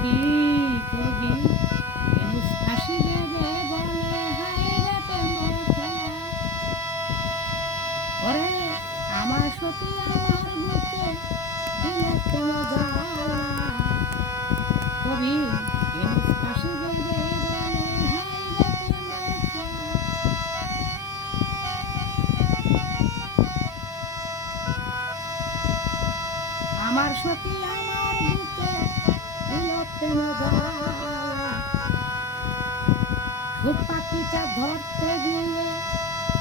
কবি কবি মানুষ ফাঁসি দেবে বলে হায় রে প্রেম খেলা ওরে আমার সতী আমার বুকে দিল প্রেম জ্বালা কবি মানুষ ফাঁসি দেবে বলে হায় রে প্রেম খেলা আমার সতী আমার বুকে দিল প্রেম জ্বালা সুখ পাখিটা ধরতে গিয়ে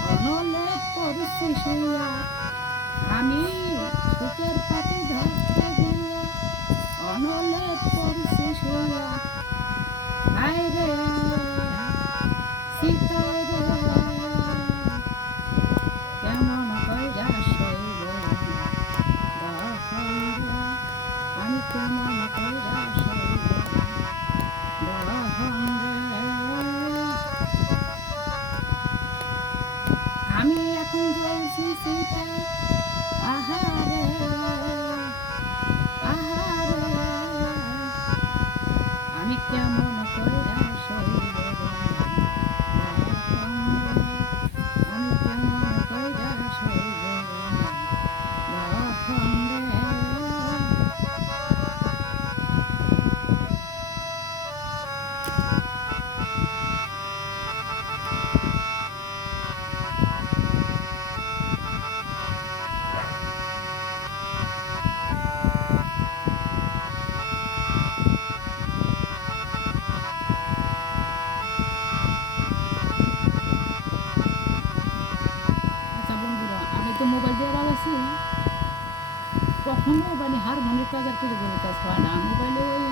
অনলে পড়ছি শুইয়া আমি সুখের পাখি ধরতে গিয়ে অনলে পড়ছি শুইয়া হায় রে সীতায় রে কেমন কইরা সইব দহন রে আমি কেমন কইরা সইব দহন রে আমি এখন জ্বলছি সীতায় আহারে আহারে আমি কেমন কইরা সইব আমি কেমন কইরা সইব আচ্ছা বন্ধুরা আমি তো মোবাইল দিয়ে বাজাচ্ছি কখনো মানে হারমোনির কাজ আর কিছু কোনো কাজ হয় না মোবাইলে ওই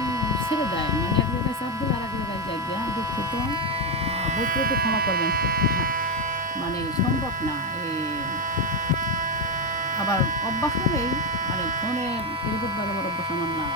ছেড়ে দেয় মানে এক জায়গায় চাপ দিলে আর এক জায়গায় যাই দিয়ে দুঃখিত বলতে তো ক্ষমা করবেন হ্যাঁ মানে সম্ভব না এই আবার অভ্যাস হলেই মানে ফোনে টেলিফোন বাজাবার অভ্যাস আমার নাই